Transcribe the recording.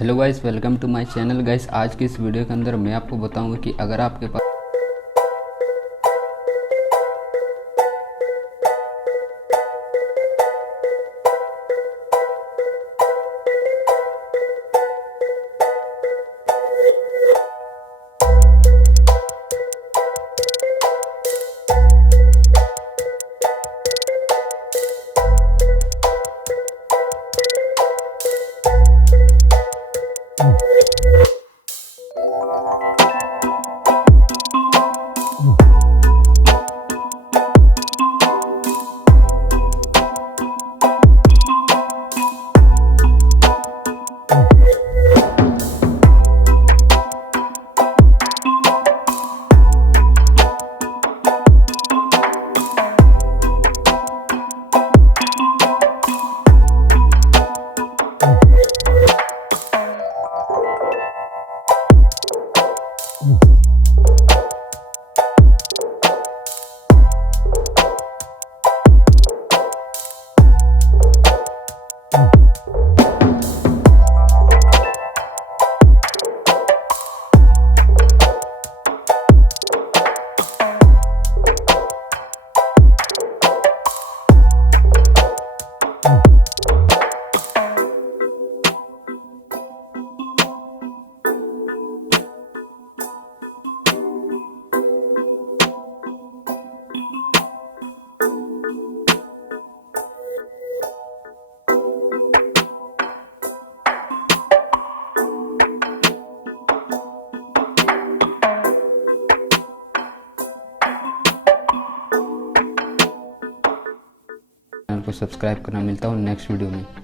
Hello guys, welcome to my channel. Guys, आज की इस वीडियो के अंदर मैं आपको बताऊंगा कि अगर आपके पास चैनल को सब्सक्राइब करना। मिलता हूँ नेक्स्ट वीडियो में।